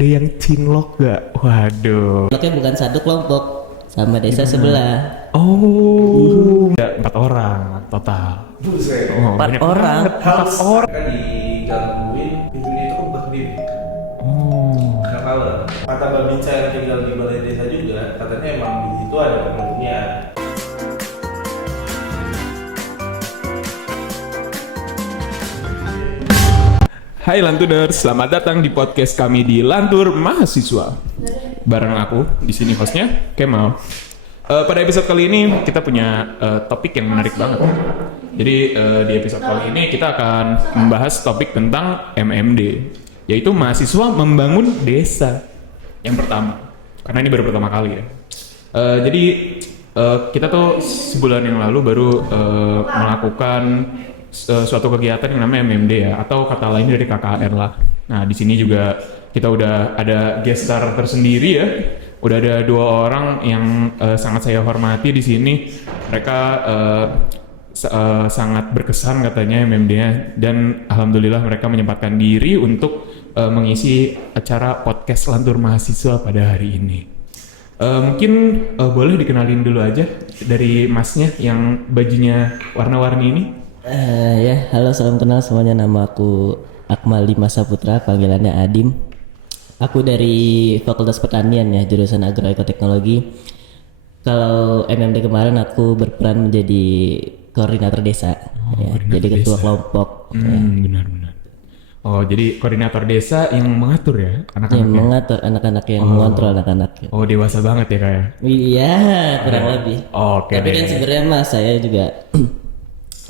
Ada yang cinlok gak? Waduh. Kelompoknya bukan satu kelompok sama desa sebelah. Oh, 4 orang total. Buset. Oh, 4 banyak orang. banget, 4 orang. Kan digangguin, pintunya itu kebak bim. Oh, Nggak tahu. Kata babin saya yang tinggal di balai desa juga, katanya emang di situ ada penghuninya. hai Lantuders, selamat datang di podcast kami di Lantur Mahasiswa. Bareng aku di sini hostnya Kemal. Pada episode kali ini kita punya topik yang menarik banget. Jadi di episode kali ini kita akan membahas topik tentang MMD, yaitu mahasiswa membangun desa yang pertama. Karena ini baru pertama kali ya. Jadi kita tuh sebulan yang lalu baru melakukan suatu kegiatan yang namanya MMD ya, atau kata lain dari KKN lah. Nah di sini juga kita udah ada guest star tersendiri ya. Udah ada 2 orang yang sangat saya hormati di sini. Mereka sangat berkesan katanya MMD-nya, dan alhamdulillah mereka menyempatkan diri untuk mengisi acara podcast Lantur Mahasiswa pada hari ini. Mungkin boleh dikenalin dulu aja dari masnya yang bajunya warna-warni ini. Ya, halo, salam kenal semuanya. Nama aku Akmal Dimas Saputra, panggilannya Adim. Aku dari Fakultas Pertanian ya, jurusan Agroekoteknologi. Kalau MMD kemarin aku berperan menjadi koordinator desa, jadi ketua kelompok. Benar-benar. Oh, jadi koordinator desa yang mengatur ya anak-anak. Yang mengatur anak-anak, yang mengontrol anak-anak. Oh, dewasa banget ya kayak. Iya, kurang lebih. Oke. Tapi kan sebenarnya mas saya juga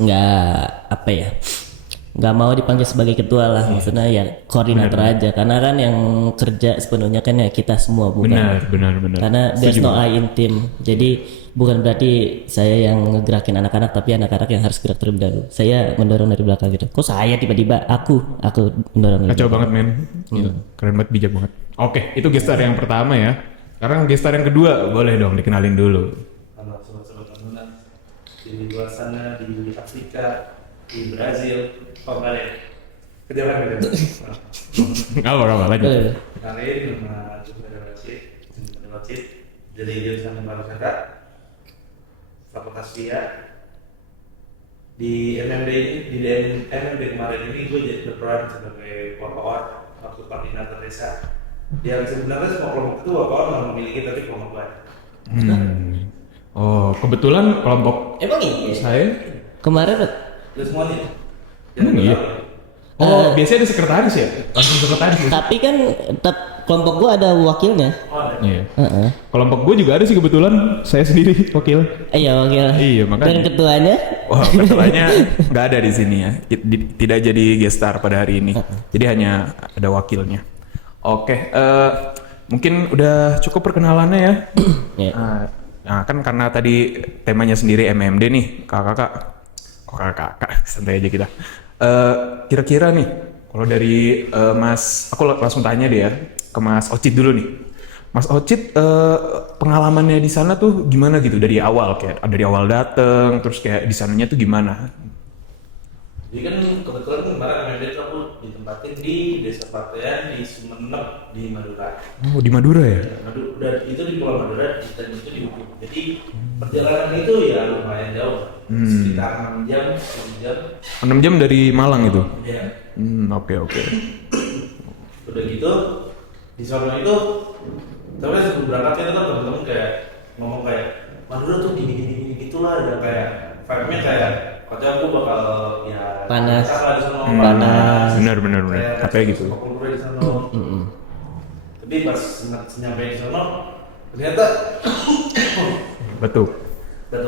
nggak mau dipanggil sebagai ketua lah, maksudnya ya koordinator aja, karena kan yang kerja sepenuhnya kan ya kita semua, bukan. Benar. Karena there's no I in team, jadi bukan berarti saya yang ngegerakin anak-anak, tapi anak-anak yang harus gerak terlebih dahulu. Saya mendorong dari belakang gitu. Kok saya tiba-tiba aku mendorong dari Kacau belakang. banget men. Gila, keren banget, bijak banget. Oke, itu gestar yang pertama ya. Sekarang gestar yang kedua, boleh dong dikenalin dulu. Halo sobat-sobat teman di luar sana, di Afrika, di Brazil, Korea. Kejauhan. Gak apa-apa, lanjut. Kenalin, nama Jumada Rashid, dari jurusan pariwisata, Fakultas Via. Di MMD kemarin ini gue jadi berperan sebagai warpawan waktu koordinator desa. Yang sebenarnya semua kelompok itu warpawan nggak memiliki, tapi kelompok lain. Oh, kebetulan kelompok Emang iya? saya. Kemarin Itu semuanya. Emang iya? Oh, biasanya ada sekretaris ya? Langsung sekretaris ya? tapi kan kelompok gua ada wakilnya. Oh, ada. Iya. Heeh. Kelompok gue juga ada sih kebetulan, saya sendiri wakil. Iya, wakil. Iya, makanya. Dan ketuanya? Wah, ketuanya nggak ada di sini ya. Tidak jadi gestar pada hari ini. Jadi hanya ada wakilnya. Oke, mungkin udah cukup perkenalannya ya. Iya. Nah, kan karena tadi temanya sendiri MMD nih, kakak, santai aja kita. Kira-kira nih, kalau dari Mas, aku langsung tanya deh ya ke Mas Ocit dulu nih. Mas Ocit, pengalamannya di sana tuh gimana gitu dari awal, kayak dari awal dateng, terus kayak di sananya tuh gimana? Jadi kan kebetulan kemarin MMD itu aku ditempatin di Desa Patean di Sumeneb di Madura. Oh, di Madura ya? Dan itu di Pulau Madura dan itu di Ubud. Jadi perjalanan itu ya lumayan jauh, sekitar 6 jam, 7 jam. 6 jam dari Malang itu? Ya. Oke. Udah gitu di sana itu, tapi sebelum berangkat itu kan temen-temen kayak ngomong kayak Madura tuh gini gitulah, dan kayak vibe-nya kayak katanya aku bakal ya Panas. lah di sana, Panas. Benar. Katanya gitu. Di sana. Tapi pas nyampe di sana ternyata Betul. jadi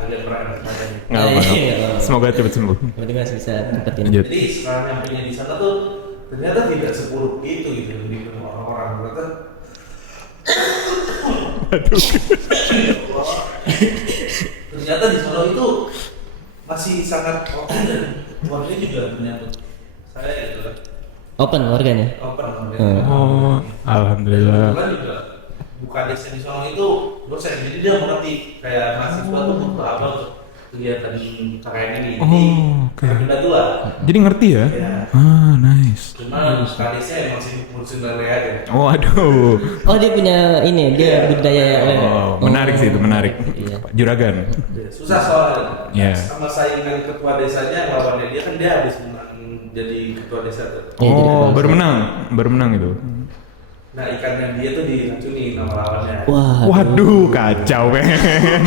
agak perang katanya. Nggak apa-apa. Iya. Semoga cepat sembuh. Berarti masih bisa dapetin. Lanjut. Jadi setelah nyampenya di sana tuh ternyata tidak seburuk itu gitu di orang-orang ternyata. Ternyata di Solo itu masih sangat open, dan warganya juga menyambut saya gitu kan. Open warganya. Open. Oh, alhamdulillah. Kebetulan juga buka desa di Solo itu dosen, jadi dia mengerti kayak mahasiswa tuh butuh apa tuh. kegiatan KKN ini. Oh, Jadi oke. pindah tua. Jadi ngerti ya? Ya. Ah, nice. Cuma kadesnya emang sibuk ngurusin lele aja. Waduh. Oh dia punya ini, dia budidaya lele. Oh, menarik sih itu, menarik. Iya. Juragan. Susah soalnya. Iya. Sama saingan ketua desanya lawannya dia kan dia habis menang jadi ketua desa tuh. Iya, jadi Oh, kepala baru menang itu. Nah ikannya dia tuh diracuni nama lawannya. Wah. Waduh, kacau men.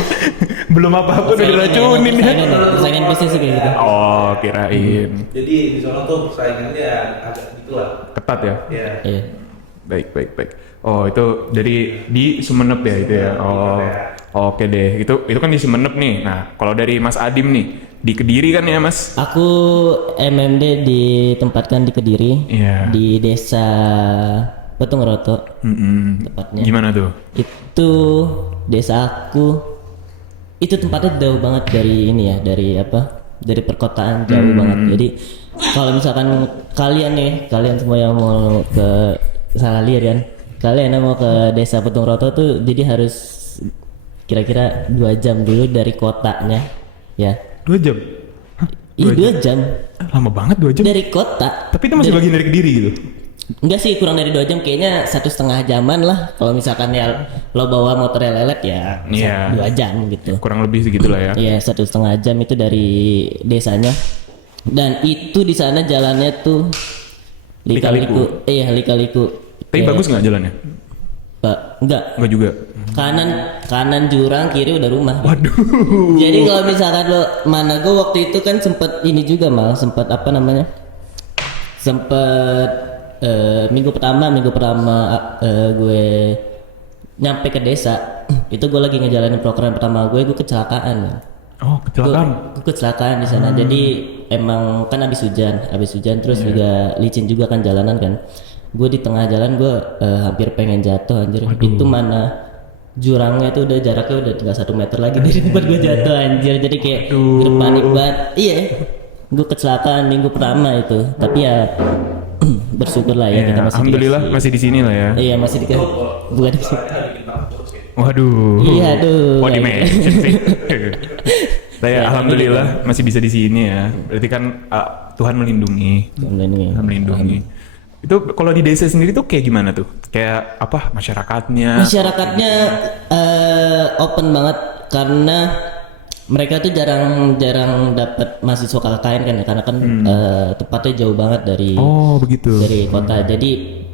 Belum apa-apa udah diracunin ya. Persaingan bisnis sih kayak gitu. Oh, kirain. Jadi di sana tuh persaingannya agak gitulah. Ketat ya? Ya. Iya. Baik. Oh, itu dari di Sumenep ya itu ya. Oh. Oke deh. Itu kan di Sumenep nih. Nah, kalau dari Mas Adim nih, di Kediri kan ya, Mas? Aku MMD ditempatkan di Kediri, Iya. di desa Petungroto. Mm-mm. Tepatnya. Gimana tuh? Itu desa aku, itu tempatnya jauh banget dari ini ya, dari apa? Dari perkotaan jauh banget. Jadi kalau misalkan kalian semua yang mau ke Salalier kan, kalian yang mau ke desa Petungroto tuh, jadi harus kira-kira 2 jam dulu dari kotanya, ya. 2 jam? Hah? Iya 2 2 jam Lama banget 2 jam. dari kota. Tapi itu masih bagian dari Kediri gitu. Enggak sih, kurang dari 2 jam, kayaknya 1,5 jaman lah. Kalau misalkan ya lo bawa motor lelet ya Iya. 2 jam gitu. Kurang lebih segitulah ya. Iya 1,5 jam itu dari desanya. Dan itu di sana jalannya tuh lika-liku. Iya lika-liku. Tapi Kayak- bagus nggak jalannya? Enggak. Nggak juga. Kanan jurang, kiri udah rumah. Waduh. Jadi kalau misalkan lo mana gue waktu itu kan sempet ini juga mal, sempet apa namanya? Sempet minggu pertama gue nyampe ke desa itu gue lagi ngejalanin program pertama gue kecelakaan. Oh, kecelakaan. Gue kecelakaan di sana. Jadi emang kan habis hujan terus juga licin juga kan jalanan kan. Gue di tengah jalan gue hampir pengen jatuh anjir. Itu mana jurangnya itu udah jaraknya udah tinggal 1 meter lagi dari tempat gue jatuh anjir. Jadi kayak panik banget. Iya. Gue kecelakaan minggu pertama itu. Tapi ya bersyukur lah ya, Ya, kita masih alhamdulillah masih di sini lah ya. Iya masih di bukan di sini. Waduh. Iya, aduh. Kok di mention sih? Saya alhamdulillah masih bisa di sini ya. Berarti kan Tuhan melindungi. Tuhan melindungi. Itu kalau di desa sendiri tuh kayak gimana tuh? Kayak apa masyarakatnya? Masyarakatnya open banget karena mereka tuh jarang dapat mahasiswa KKN kan ya, karena kan tempatnya jauh banget dari Oh, begitu. dari kota. Jadi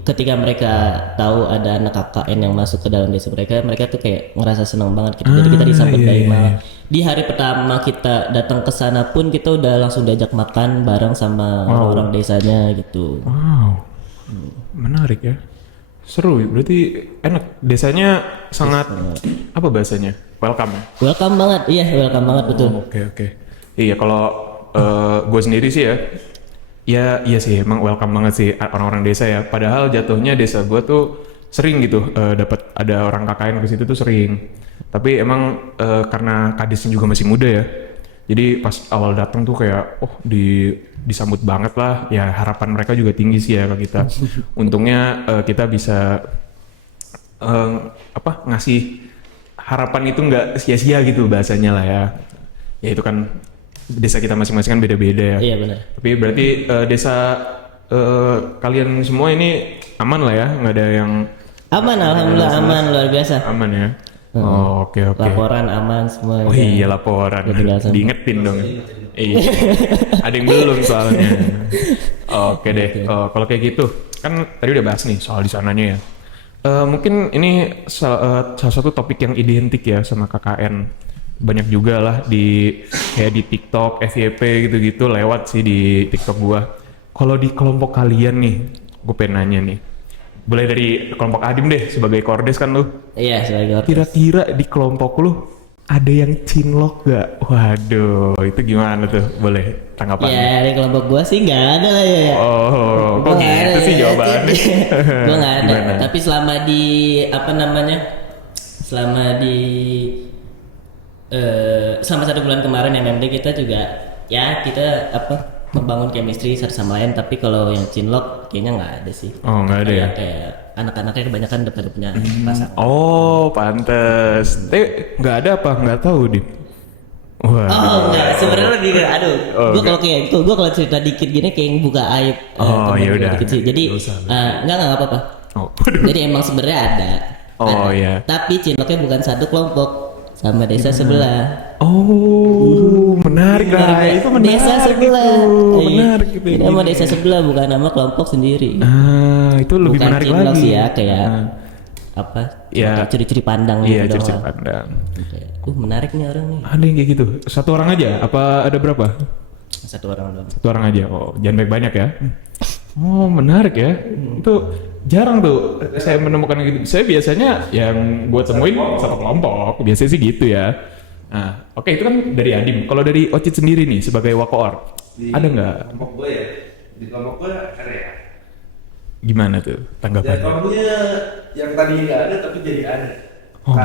ketika mereka tahu ada anak KKN yang masuk ke dalam desa mereka tuh kayak ngerasa senang banget gitu. Jadi kita disambut baik malah. Di hari pertama kita datang ke sana pun kita udah langsung diajak makan bareng sama orang-orang desanya gitu. Wow. Menarik ya. Seru, berarti enak. Desanya sangat apa bahasanya? Welcome ya. Welcome banget, welcome banget betul. Oke. Iya, kalau gue sendiri sih ya, iya sih emang welcome banget sih orang-orang desa ya. Padahal jatuhnya desa gue tuh sering gitu dapat ada orang KKN ke situ tuh sering. Tapi emang karena kadesnya juga masih muda ya. Jadi pas awal datang tuh kayak disambut banget lah. Ya harapan mereka juga tinggi sih ya ke kita. Untungnya kita bisa ngasih harapan itu nggak sia-sia gitu bahasanya lah ya. Ya itu kan desa kita masing-masing kan beda-beda ya. Iya benar. Tapi berarti desa kalian semua ini aman lah ya, nggak ada yang Aman, alhamdulillah aman, luar biasa. aman ya. Oh, oke. Laporan aman semua. Oh iya laporan, Udah tinggal sama. diingetin dong. Iya, ada yang belum soalnya. Oke deh, kalau kayak gitu kan tadi udah bahas nih soal di sananya ya. Mungkin ini salah satu topik yang identik ya sama KKN. Banyak juga lah kayak di TikTok, FYP gitu-gitu lewat sih di TikTok gua. Kalau di kelompok kalian nih, gue pengen nanya nih. Boleh dari kelompok Adim deh sebagai kordes kan lu. Iya, sebagai orang. Kira-kira di kelompok lu ada yang cinlok gak? Waduh, itu gimana tuh? Boleh tanggapan? Ya, dari kelompok gua sih nggak ada lah ya. Oh, kok Gua nggak gitu ada, sih ya. jawabannya? Gua nggak ada. Gimana? Tapi selama di selama 1 bulan kemarin MMD kita juga ya kita membangun chemistry satu sama lain. Tapi kalau yang cinlok kayaknya nggak ada sih. Oh, nggak ada ya? Kayak anak-anaknya kebanyakan udah pada punya pasangan. Oh, pantes. Nggak ada apa? Nggak tahu, Dim. Wah. Oh enggak, sebenarnya lebih ke aduh. Oh, Gue kalau kayak gitu, gue kalau cerita dikit gini kayak buka aib. Oh, temen ya gua udah. dikit sih. Jadi Nggak usah. enggak apa-apa. Oh, waduh. Jadi emang sebenarnya ada. Oh, Ada. iya. Tapi cinloknya bukan satu kelompok sama desa sebelah. Oh, menarik lah. Itu menarik Desa sebelah. itu. Menarik itu. Ini sama desa sebelah bukan nama kelompok sendiri. Itu lebih bukan menarik cinlok lagi. sih ya kayak Ah. apa? Ya. Kayak ciri-ciri pandang Iya, gitu ciri-ciri doang. pandang. Kayak, menarik nih orang nih. Ada yang kayak gitu. Satu orang aja? Apa ada berapa? Satu orang doang. Satu orang aja. Oh, jangan banyak-banyak ya. Oh, menarik ya. Itu jarang tuh saya menemukan yang gitu. Saya biasanya yang gue temuin satu kelompok. Biasanya sih gitu ya. Nah, oke itu kan dari Adim. Kalau dari Ocit sendiri nih sebagai wakoor, ada nggak? Kelompok gue ya, di kelompok gue ada ya. Gimana tuh Ya tanggapannya? kelompoknya yang tadi nggak ada tapi jadi ada. Oh,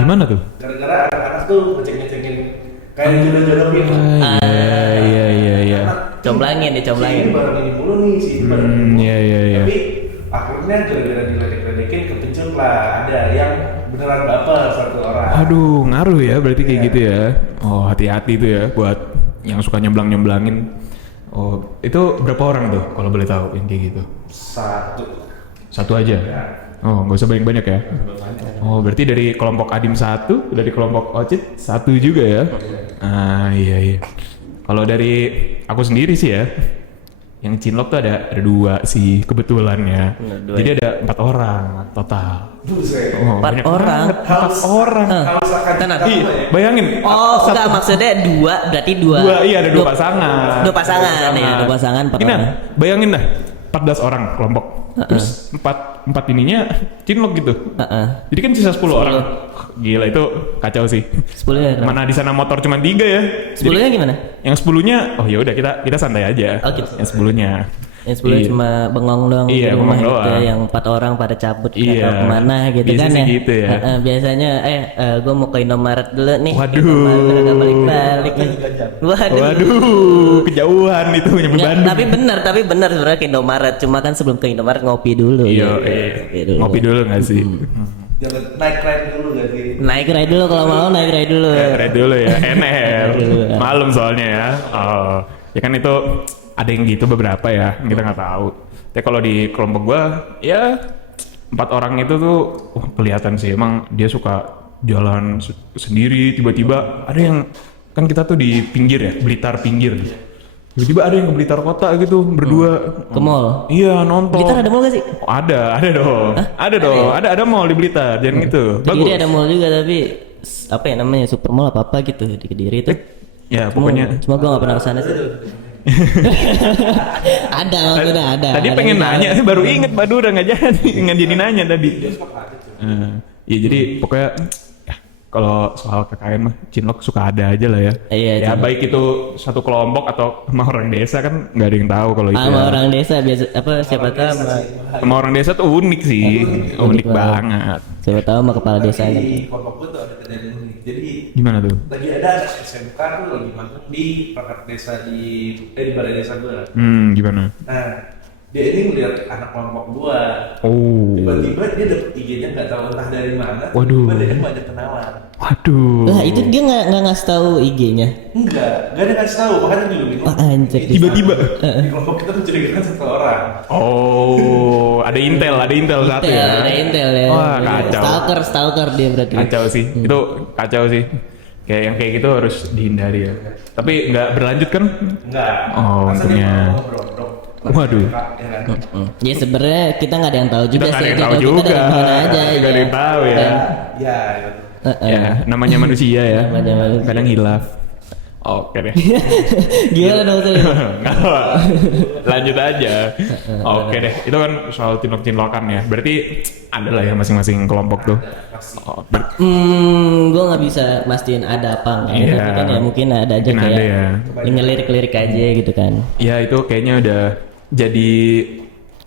gimana tuh? Gara-gara anak-anak tuh ngecek-ngecekin kayak jodoh-jodohin. Iya. Comblangin deh, Si comblangin. ini bareng ini mulu nih, si ini bareng ini mulu. Iya. Tapi akhirnya gara-gara diledek-ledekin kepencut lah ada yang beneran baper satu orang. Aduh, ngaruh ya berarti kayak gitu ya. Oh, hati-hati tuh ya buat yang suka nyemblang-nyemblangin. Oh, itu berapa orang tuh kalau boleh tahu yang kayak gitu? Satu. Satu aja? Oh, nggak usah banyak-banyak ya? Oh, berarti dari kelompok Adim satu, dari kelompok Ocit satu juga ya? Ah, iya. Kalau dari aku sendiri sih ya, yang cinlok tuh ada dua sih kebetulan ya. Dua. Jadi ada 4 orang total. Buset. Oh, 4 banyak orang? banget, 4 orang. Harus akan Tenang. Ih, bayangin. Oh, enggak maksudnya dua, berarti dua. Iya ada dua pasangan. Dua pasangan ya, dua pasangan, 4 Ini nah, orang. bayangin dah 14 orang kelompok. Terus 4 ininya cinlok gitu. Heeh. Jadi kan sisa 10 orang. Gila itu kacau sih. 10-nya. Mana di sana motor cuma 3 ya. 10-nya gimana? Yang 10-nya oh ya udah kita santai aja. Oh, gitu. Yang 10-nya. Yang 10 Iya. cuma bengong doang Iya, di rumah bengong gitu, doang. yang 4 orang pada cabut nggak Iya. tahu kemana gitu Biasanya kan sih ya. gitu ya. Biasanya gue mau ke Indomaret dulu nih. Waduh. Indomaret udah balik-balik nih. Waduh, kejauhan itu nyampe Nggak, Bandung. tapi benar sebenarnya ke Indomaret. Cuma kan sebelum ke Indomaret ngopi dulu. Iya, gitu. ngopi dulu nggak sih? Jangan naik ride dulu gak sih? Naik ride dulu kalau mau naik ride dulu. Ride dulu ya, NR. dulu, ya. Malam soalnya ya. Oh, ya kan itu ada yang gitu beberapa ya, kita nggak tahu. Tapi kalau di kelompok gua, ya 4 orang itu tuh kelihatan sih emang dia suka jalan sendiri. Tiba-tiba ada yang kan kita tuh di pinggir ya, Blitar pinggir. Tiba-tiba ada yang ke Blitar kota gitu berdua. Ke mall. Iya nonton. Blitar ada mall gak sih? Oh, ada dong. Ada dong. Ada mall di Blitar. Jangan gitu. Di Bagus. Kediri ada mall juga tapi apa ya namanya super mall apa gitu di Kediri itu. Ya pokoknya. Cuma gue gak pernah kesana sih. Ada maksudnya ada. Tadi Ada pengen yang nanya, tahu. baru inget Madura nggak jadi nanya tadi. Ya jadi pokoknya ya, kalau soal KKN mah cinlok suka ada aja lah ya. Iya, Ya cinlok. baik itu satu kelompok atau sama orang desa kan nggak ada yang tahu kalau itu. Sama ya. orang desa biasa apa siapa tahu sama Sama orang desa tuh unik sih, unik banget. siapa tahu sama kepala desanya. Di kelompok gue tuh ada kejadian unik. Jadi Gimana tuh? lagi ada anak SMK tuh lagi magang di perangkat desa di balai desa gue. Gimana? Nah, dia ini ngeliat anak kelompok gua. Oh, Tiba-tiba dia dapet IG-nya nggak tahu entah dari mana. Waduh. Tiba-tiba dia banyak kenalan. waduh. Lah itu dia nggak ngasih tahu IG-nya. Nggak ada ngasih tahu. Makanya juga bingung. Oh, anjir. Tiba-tiba. Di kelompok kita mencurigakan satu orang. Oh, ada intel satu ya. Ada intel ya. Wah, kacau. Stalker dia berarti. Kacau sih, itu kacau sih. Kayak yang kayak gitu harus dihindari ya. Tapi nggak berlanjut kan? Enggak. Oh, Masa dia untungnya. mau ngobrol, bro. Waduh. Ya kan? Ya sebenarnya kita nggak ada yang tahu juga Kita nggak ada sih. yang tahu Kita juga. dari mana aja. Nggak ada yang tahu ya. Dan, Ya, ya. Ya, namanya manusia ya. Namanya manusia. Kadang hilaf. Oke deh. Gimana dong tuh? Nggak apa. Lanjut aja. Oke deh. Itu kan soal cinlok-cinlokan ya. Berarti ada lah ya masing-masing kelompok tuh. Oh, Gue nggak bisa mastiin ada apa enggak. Iya. Tapi kan ya mungkin ada aja Mungkin kayak ada ya. ngelirik-lirik aja gitu kan. Ya itu kayaknya udah jadi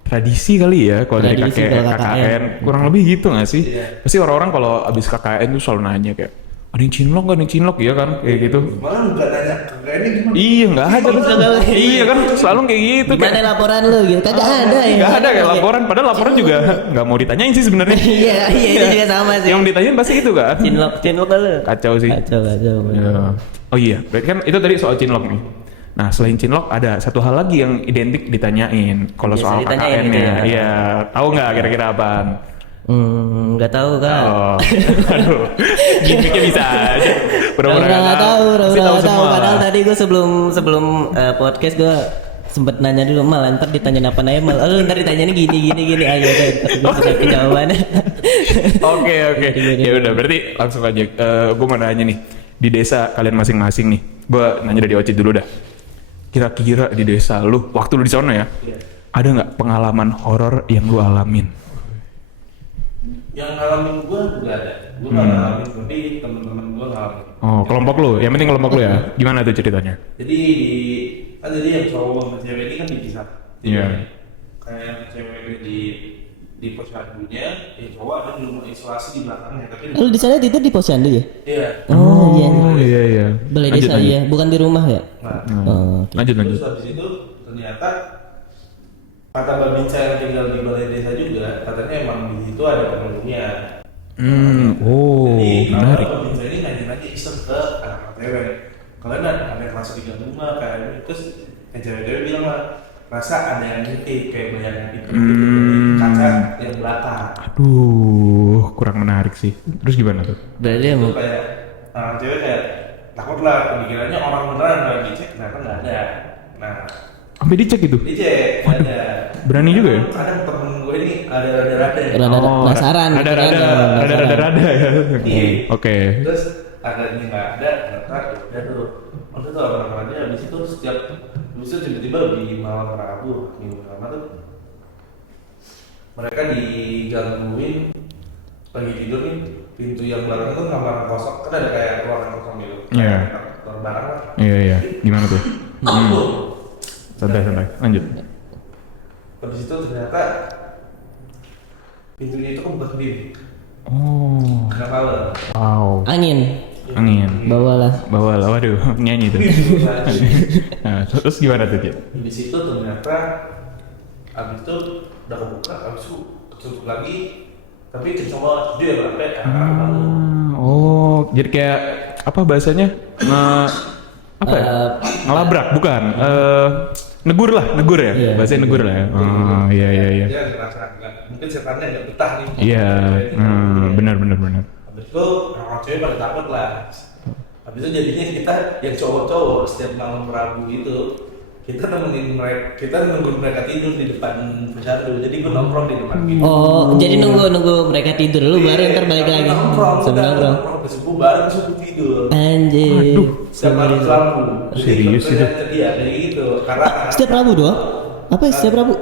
tradisi kali ya kalau dari Tradisi KKN. kalau KKN. Kurang lebih gitu gak sih? Iya. Pasti orang-orang kalau abis KKN tuh selalu nanya kayak, ada yang cinlok gak nih cinlok ya kan kayak gitu. Malah nggak nanya kayaknya gimana. Iya nggak ada. Iya kan selalu kayak gitu. Gimana laporan lu gitu? Kagak ada ya. Nggak ada kayak laporan, padahal laporan juga nggak mau ditanyain sih sebenarnya. Iya itu juga sama sih. Yang ditanyain pasti itu kan. Cinlok lu. Kacau sih. Kacau. Ya. Oh iya, berarti kan itu tadi soal cinlok nih. Nah selain cinlok ada satu hal lagi yang identik ditanyain kalau Biasa soal ditanyain KKN gitu ya. ya. Iya, tahu nggak kira-kira apaan? Nggak tahu kan. Oh, aduh, gimmicknya bisa aja. Pura-pura Nggak tahu, Pasti tahu tahu. semua. Padahal tadi gue sebelum podcast gue sempet nanya dulu mal, ntar ditanyain apa nanya mal, ntar ditanyain gini, ayo deh, gue siapin jawabannya. Oke. Ya udah, berarti langsung aja. Gue mau nanya nih, di desa kalian masing-masing nih. Gue nanya dari Oci dulu dah. Kira-kira di desa lu, waktu lu di sana ya, ada nggak pengalaman horor yang lu alamin? Yang ngalamin gue nggak ada. Gue nggak ngalamin, tapi teman-teman gue ngalamin. Oh, kelompok lu, yang penting kelompok lu ya. Gimana tuh ceritanya? Jadi jadi yang cowok sama cewek ini kan dipisah. Jadi Iya. kayak yang cewek di posyandunya, yang cowok ada di rumah isolasi di belakangnya. Tapi Lu di sana tidur di posyandu ya? iya. Oh iya. Iya. Balai Lanjut, desa lanjut. ya, bukan di rumah ya? Nah, Oh, oke. Lanjut. terus habis itu ternyata kata Mbak Binca yang tinggal di balai desa juga, katanya emang di situ ada penghuninya. Oh, Jadi menarik. Mbak Binca ini nanya iseng ke anak cewek, kalian ada yang merasa diganggu nggak kayak ini? Terus yang cewek-cewek bilang lah, rasa ada yang ngintip kayak bayangan itu dari kaca yang belakang. Aduh, kurang menarik sih. Terus gimana tuh? Berarti Itu emang kayak anak cewek kayak takut lah, dikiranya orang beneran lagi cek, ternyata nggak ada. Nah, Sampai dicek itu? dicek nggak ada. Berani juga ya? Kadang temen gue ini ada rada-rada. rada penasaran. gitu kan, Rada ya. Iya. Oke. Terus adanya nggak ada, ternyata udah tuh. Maksudnya tuh orang-orang aja habis itu habis itu tiba-tiba di malam Rabu minggu pertama tuh mereka digangguin lagi tidur nih, pintu yang belakang tuh kamar kosong kan ada kayak ruangan kosong gitu. Iya. Kamar barang lah. Iya. Gimana tuh? Hmm. Santai. Lanjut. Habis itu ternyata pintunya itu kebuka sendiri. Oh. Nggak malam. Wow. Angin, Bawalah. bawalah. Waduh, nyanyi tuh. Nah, terus gimana tuh, Cik? Di situ ternyata abis itu udah kebuka, abis itu ketutup lagi, tapi kenceng banget dia sampai Oh, jadi kayak apa bahasanya? Apa ya? Ngelabrak bukan? Negur ya? Iya, Bahasanya negur lah ya. Oh, iya. Dia ngerasa nggak, mungkin setannya nggak betah nih. Iya, benar. Habis itu orang cewek pada takut lah. Habis itu jadinya kita yang cowok-cowok setiap malam Rabu gitu kita nungguin mereka tidur di depan posyandu. Jadi gue nongkrong di depan gitu. Oh, jadi nunggu mereka tidur dulu baru ntar balik lagi. Nongkrong, Sambil nongkrong. sampai subuh baru subuh tidur. Anjir. Setiap malam Rabu. Jadi Serius itu? Iya kayak gitu. Karena Setiap Rabu doang? Apa ya setiap Rabu?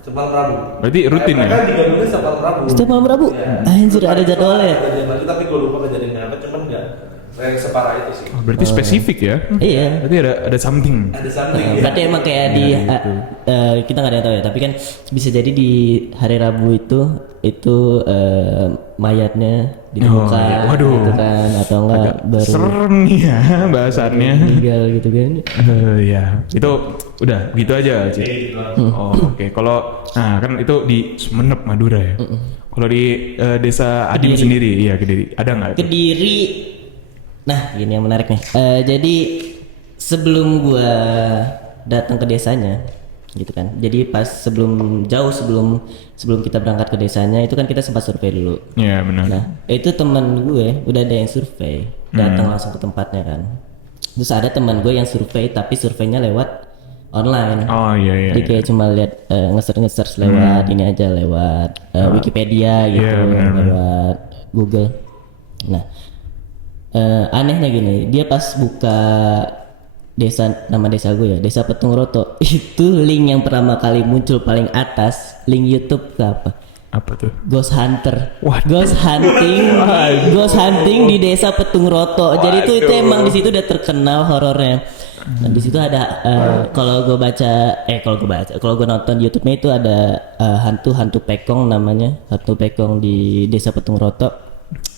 setiap malam Rabu. Berarti rutin ya? Mereka digabungnya setiap malam Rabu. Setiap malam Rabu? Iya. Anjir, ada jadwalnya ya? Kejadian lagi tapi gue lupa kejadiannya apa, cuman nggak yang separah itu sih. Oh, berarti spesifik ya? Iya. Berarti ada something. Ada something ya. Berarti emang kayak di kita nggak ada yang tahu ya, tapi kan bisa jadi di hari Rabu itu mayatnya ditemukan, Oh, iya. Waduh. gitu kan, atau enggak baru Serem nih ya bahasannya. meninggal gitu kan. Ya, itu udah gitu aja, Cik. Oh, oke. Kalau nah kan itu di Sumenep, Madura ya. Kalau di desa Adim Kediri. sendiri, iya Kediri. Ada nggak? itu? Kediri. Nah, ini yang menarik nih. Jadi sebelum gua datang ke desanya, gitu kan. Jadi pas sebelum kita berangkat ke desanya itu kan kita sempat survei dulu. Iya benar. Nah, itu teman gue udah ada yang survei, datang langsung ke tempatnya kan. Terus ada teman gue yang survei tapi surveinya lewat online. Oh iya. Jadi kayak cuma lihat nge-search lewat ini aja, lewat Wikipedia gitu, Iya, benar. lewat Google. Nah, anehnya gini, dia pas buka nama desa gue ya, Desa Petung Roto, itu link yang pertama kali muncul paling atas, link YouTube ke apa? Apa tuh? Ghost Hunter. Waduh. Ghost hunting di Desa Petung Roto. Jadi itu emang di situ udah terkenal horornya. Nah, di situ ada kalau gue nonton di YouTube-nya itu ada hantu pekong namanya, hantu pekong di Desa Petung Roto.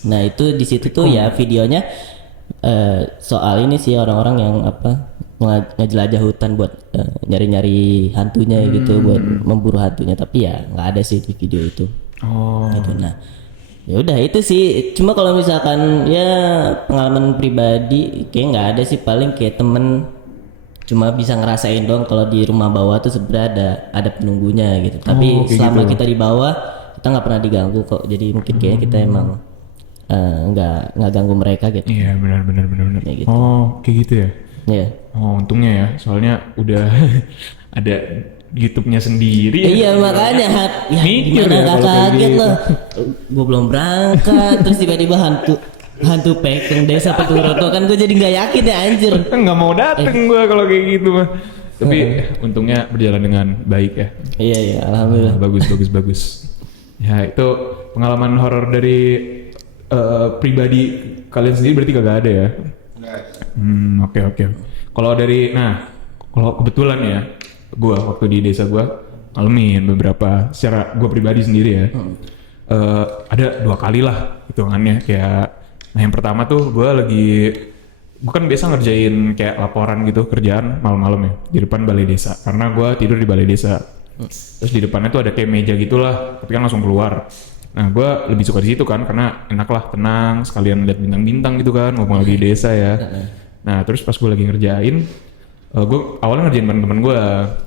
Nah itu di situ tuh ya videonya soal ini sih orang-orang yang apa ngejelajah hutan buat nyari-nyari hantunya gitu, buat memburu hantunya, tapi ya nggak ada sih di video itu. Oh. Gitu. Nah ya udah itu sih, cuma kalau misalkan ya pengalaman pribadi kayak nggak ada sih, paling kayak temen cuma bisa ngerasain dong kalau di rumah bawah tuh sebenarnya ada penunggunya gitu, tapi kayak selama gitu. kita di bawah kita nggak pernah diganggu kok, jadi mungkin kayaknya kita emang nggak ganggu mereka gitu. Iya benar. Ya gitu. Oh kayak gitu ya. Ya. Oh untungnya ya, soalnya udah ada YouTube-nya sendiri. Iya makanya ya Mikir gimana ya gak kalau kayak kaget gitu. loh, gue belum berangkat terus tiba-tiba hantu pekeng desa Peturoto, kan gue jadi nggak yakin ya anjir. Kan nggak mau dateng gue kalau kayak gitu mah. Tapi untungnya berjalan dengan baik ya. Iya alhamdulillah. Bagus. Ya itu pengalaman horor dari pribadi kalian sendiri berarti kagak ada ya? Oke. Kalau dari, kalau kebetulan ya, gue waktu di desa gue ngalamin beberapa secara gue pribadi sendiri ya. Ada 2 kali lah hitungannya kayak. Nah yang pertama tuh gue kan biasa ngerjain kayak laporan gitu kerjaan malam-malam ya di depan balai desa, karena gue tidur di balai desa. Terus di depannya tuh ada kayak meja gitulah, tapi kan langsung keluar. Nah gue lebih suka di situ kan karena enak lah, tenang, sekalian lihat bintang-bintang gitu kan, ngomong lagi di desa ya. Nah terus pas gue lagi ngerjain, gue awalnya ngerjain bareng temen gue,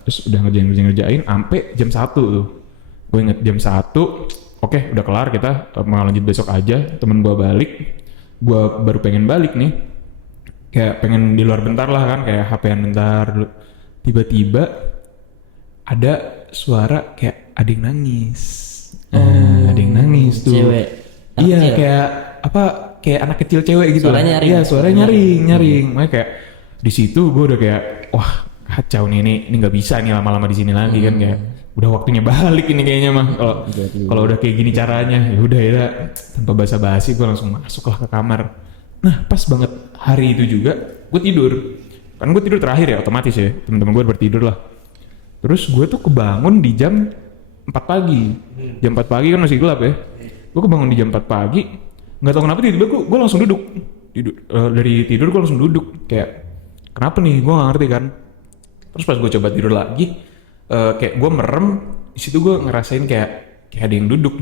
terus udah ngerjain sampai jam 1 tuh. Gue inget jam 1, oke udah kelar, kita mau lanjut besok aja. Temen gue balik, gue baru pengen balik nih, kayak pengen di luar bentar lah kan, kayak HP-an bentar dulu. Tiba-tiba ada suara kayak ada yang nangis. Ada yang nangis tuh. Cewek. Iya Kecil. kayak apa? Kayak anak kecil cewek gitu. Suaranya nyaring. Iya suaranya nyaring. Makanya kayak di situ gue udah kayak wah kacau nih, ini nggak bisa nih lama-lama di sini lagi kan, kayak udah waktunya balik ini kayaknya mah. Kalau udah kayak gini caranya ya udah ya tanpa basa-basi gue langsung masuklah ke kamar. Nah pas banget hari itu juga gue tidur. Kan gue tidur terakhir ya otomatis ya, teman-teman gue bertidur lah. Terus gue tuh kebangun di jam 4 pagi. Jam 4 pagi kan masih gelap ya. Gue kebangun di jam 4 pagi. Gak tau kenapa tiba-tiba gue langsung duduk. Dari tidur gue langsung duduk. Kayak kenapa nih? Gue gak ngerti kan. Terus pas gue coba tidur lagi, kayak gue merem. Di situ gue ngerasain kayak ada yang duduk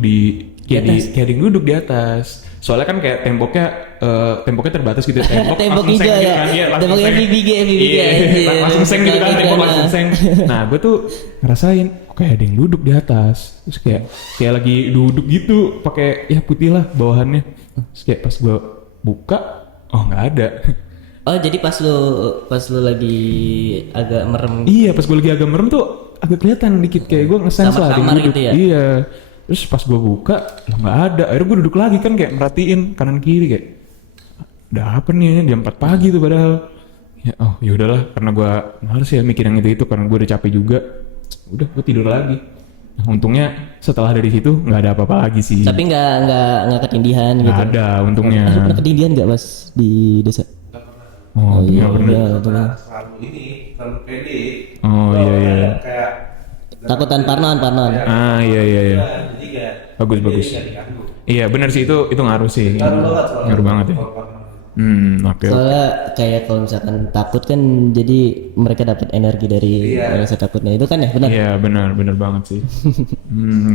kayak ada yang duduk di atas. Soalnya kan kayak temboknya terbatas gitu. Tembok langsung hijau seng gitu ya. kan. Iya, langsung Temboknya seng. BBG. Iya, langsung seng gitu kan, tembok langsung seng. Nah gue tuh ngerasain kayak ada yang duduk di atas. Terus kayak lagi duduk gitu, pakai ya putih lah bawahannya. Terus kayak pas gue buka, oh nggak ada. Oh jadi pas lu lagi agak merem. Iya pas gue lagi agak merem tuh agak kelihatan dikit, kayak gue nge-sense lah ada yang Samar-samar duduk. gitu ya? Iya. Terus pas gue buka, lah nggak ada. Akhirnya gue duduk lagi kan kayak merhatiin kanan kiri kayak udah apa nih, jam 4 pagi tuh padahal. Ya oh ya udahlah, karena gue males ya mikir yang itu karena gue udah capek juga. Udah gue tidur lagi. Nah, untungnya setelah dari situ nggak ada apa-apa lagi sih. Tapi nggak ketindihan gitu. Nggak ada untungnya. Lu pernah ketindihan nggak pas di desa? Oh iya bener. Iya, betul. Selalu pede. Oh iya. Kayak Takutan parnoan. Ah iya. jadi kayak Bagus. nggak diganggu. Iya bener sih, itu ngaruh sih. Ngaruh banget ya. Oke. Soalnya kayak kalau misalkan takut kan jadi mereka dapat energi dari rasa takutnya itu kan ya, benar? Iya benar banget sih.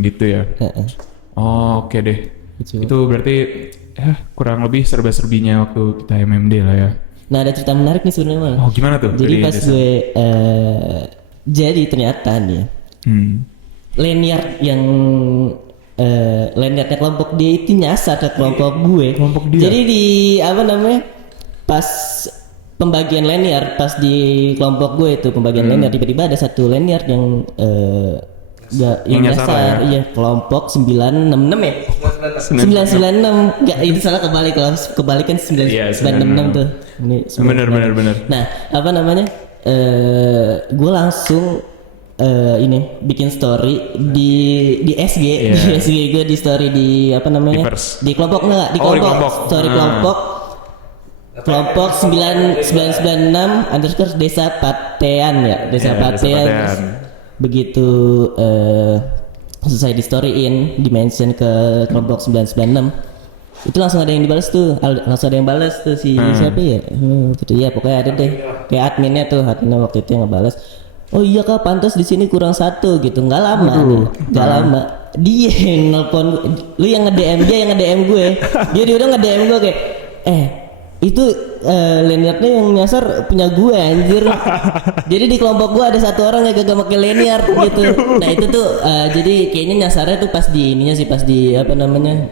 Gitu ya. Heeh. Oh, oke deh. Gitu. Itu berarti ya kurang lebih serba-serbinya waktu kita MMD lah ya. Nah ada cerita menarik nih sebenarnya Mal. Oh gimana tuh? Jadi dari pas desa? gue jadi ternyata nih lanyard yang lanyardnya kelompok dia itu nyasar ke kelompok gue. Kelompok dia? Jadi di apa namanya pas pembagian lanyard, pas di kelompok gue itu pembagian lanyard, tiba-tiba ada satu lanyard yang yang nyasar nyasar, ya? iya kelompok 966 ya. 996 enggak, itu salah kebalik kan 966 Iya, tuh. Ini Bener. Nah, apa namanya? Gue langsung ini bikin story di SG, Iya. di SG gue di story di apa namanya? Di Pers. Di kelompok enggak, di Oh, di kelompok. kelompok. Story kelompok 996 _ Desa Patean ya, Desa Iya, Desa Patean. Patean. Begitu selesai di storyin, di mention ke kelompok 996. itu langsung ada yang dibalas tuh, langsung ada yang balas tuh si siapa ya, gitu ya pokoknya ada deh, kayak adminnya waktu itu yang ngebalas, oh iya kak pantas di sini kurang 1 gitu, nggak lama, nggak lama dia yang nelpon, lu yang nge-DM dia yang nge-DM gue, dia udah nge-DM gue kayak, itu lanyardnya yang nyasar punya gue anjir. Jadi di kelompok gue ada 1 orang yang gak pakai lanyard gitu. Nah itu tuh jadi kayaknya nyasarnya tuh pas di ininya sih, pas di apa namanya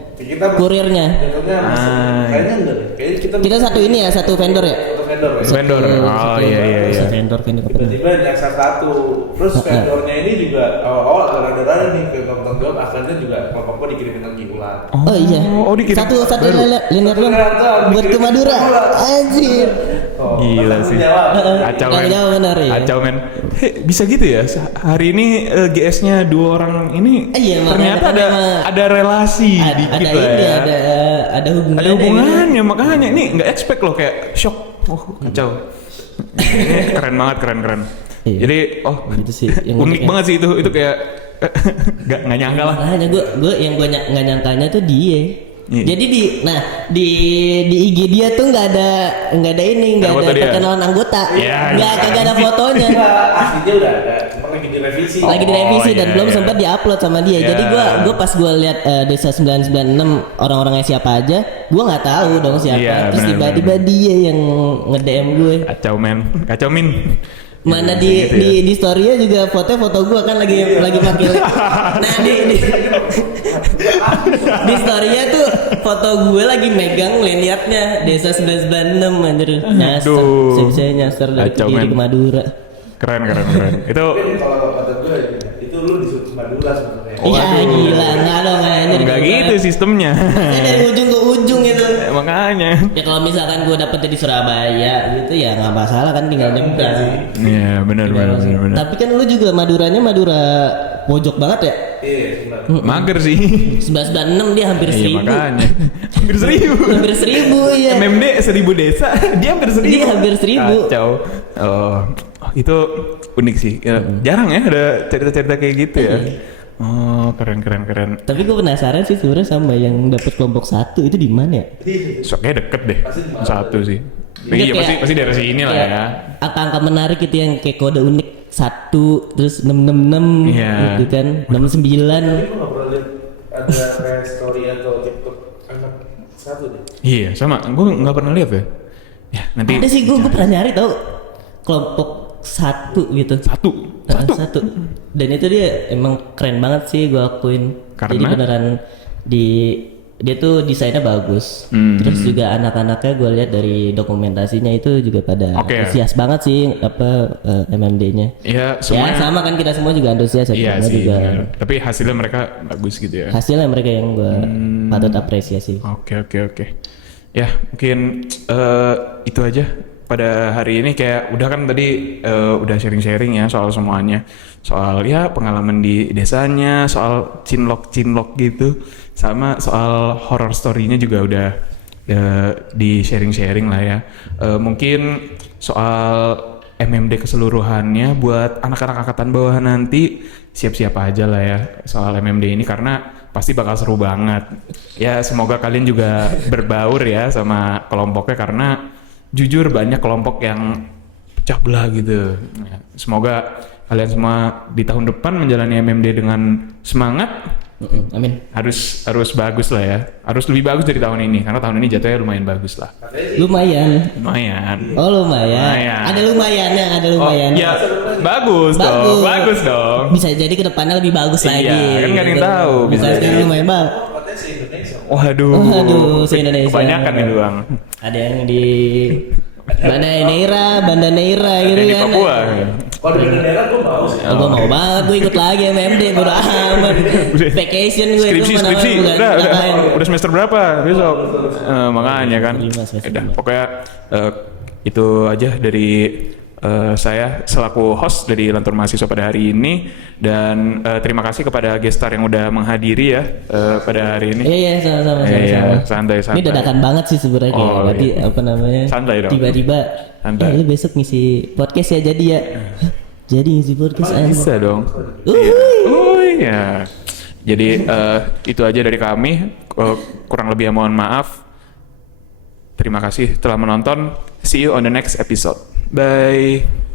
kurirnya. Kayaknya enggak deh. Kayaknya Kita satu ini ya, satu vendor ya. Vendor ya. Vendor. Oh iya. Vendor. Tiba-tiba nyasar 1. Terus vendornya ini juga awal rada-rada nih ke tanggung jawab, akhirnya juga kelompok gue dikirimin lagi ulang. Oh iya. Oh, dikirim. Satu lanyard doang buat ke Madura. Anjir. Gila sih. Kacau men. Benar ya. Kacau men. Bisa gitu ya. Hari ini GS-nya 2 orang ini Iya, ternyata ada relasi dikit ada lah ini, ya. ada hubungannya. Ada hubungannya, makanya ini nggak expect loh, kayak shock. Kacau. Ini keren banget, keren. Iya. Jadi Gitu sih, yang unik uniknya. banget sih itu kayak nggak nyangka lah. Makanya gue yang gue nggak nyangkanya tuh dia. Iya. Jadi di IG dia tuh nggak ada ini, nggak Ada foto ada dia? perkenalan anggota, Ya, kagak ada fotonya. Aslinya udah ada, cuma lagi direvisi. Lagi direvisi dan iya, belum iya. sempat diupload sama dia. Iya. Jadi gue pas gue lihat Desa 996 orang-orangnya siapa aja, gue nggak tahu dong siapa. Iya, Terus benar, tiba-tiba dia yang nge-DM gue. Kacau men, kacau min. Mana Gitu ya. di story-nya juga foto gue kan lagi pakai. Nah di story-nya tuh foto gue lagi megang lanyardnya Desa 996 anjir. Nyasar, Aduh. saya nyasar dari Kacau, kiri men. ke Madura. Keren. Itu Tapi kalau kata gue itu lu disuruh ke Madura sebenarnya. Iya gila, enggak dong anjir. nggak gitu sistemnya. Saya dari ujung ke ujung itu. Makanya. Ya kalau misalkan gue dapetnya di Surabaya gitu ya nggak masalah kan, tinggal nyebrang. Iya benar. Tapi kan lu juga Maduranya Madura pojok banget ya. Iya, sebenarnya. Mager sih. 996 dia hampir 1000. Iya makanya. Hampir 1000. Hampir 1000 ya. MMD 1000 desa, dia hampir 1000. Dia hampir 1000. Kacau. Oh, itu unik sih. Ya, jarang ya ada cerita-cerita kayak gitu ya. Oh, keren. Tapi gue penasaran sih sebenarnya sama yang dapet kelompok 1 itu di mana ya? Soalnya deket deh. Satu sih. Dia Iya kayak- pasti dari sini lah kayak ya. Angka-angka menarik gitu yang kayak kode unik 1 terus 666 Iya. gitu kan, 69. Tapi gue nggak pernah lihat ada kayak story atau TikTok anak 1 deh. Iya sama. Gue nggak pernah lihat ya. Ya nanti. Ada sih gue pernah nyari tau kelompok 1 gitu. Satu. Satu. Dan itu dia emang keren banget sih gue akuin. Karena? Jadi beneran dia tuh desainnya bagus. Terus juga anak-anaknya gue lihat dari dokumentasinya itu juga pada Oke. antusias banget sih MMD-nya. Ya Ya semuanya. sama kan kita semua juga antusias ya. Iya Gua sih. juga benar. Tapi hasilnya mereka bagus gitu ya. hasilnya mereka yang gue patut apresiasi. Oke. Ya mungkin itu aja pada hari ini, kayak udah kan tadi udah sharing-sharing ya soal semuanya, soal ya pengalaman di desanya, soal cinlok gitu, sama soal horror story-nya juga udah di sharing-sharing lah ya. Mungkin soal MMD keseluruhannya buat anak-anak angkatan bawah nanti siap-siap aja lah ya soal MMD ini, karena pasti bakal seru banget. Ya semoga kalian juga berbaur ya sama kelompoknya, karena jujur banyak kelompok yang pecah belah gitu. Ya, semoga kalian semua di tahun depan menjalani MMD dengan semangat. Amin. Harus bagus lah ya. Harus lebih bagus dari tahun ini, karena tahun ini jatuhnya lumayan bagus lah. Lumayan. Lumayan. Oh lumayan. Lumayan. Ada lumayannya, ada Oh, lumayan. ya bagus dong. Bagus dong. Bisa jadi kedepannya lebih bagus Iya, lagi. kan nggak ada yang tahu. Bisa Bisa sekarang jadi. lumayan banget. Katanya se Indonesia. Waduh, se-Indonesia. Kebanyakan itu bang. Ada yang di Banda Neira gitu Ada di kan. Papua. Kalau di daerah gue mau sih. Gue mau banget, gue ikut lagi MMD, bodo amat. Vacation gue itu Skripsi. Udah semester berapa besok? Makanya kan. Lima, semester Udah, lima. pokoknya itu aja dari saya selaku host dari Lantur Mahasiswa pada hari ini, dan terima kasih kepada guest star yang udah menghadiri ya pada hari ini. Iya, sama-sama. Iya, santai. Ini dadakan banget sih sebenarnya kayak Oh, tadi iya. apa namanya? Santai dong. Tiba-tiba, Santai. lu besok ngisi podcast ya jadi ya. Jadi ngisi podcast Bisa dong. Uhuy. Oh iya. Jadi itu aja dari kami. Kurang lebih mohon maaf. Terima kasih telah menonton. See you on the next episode. Bye.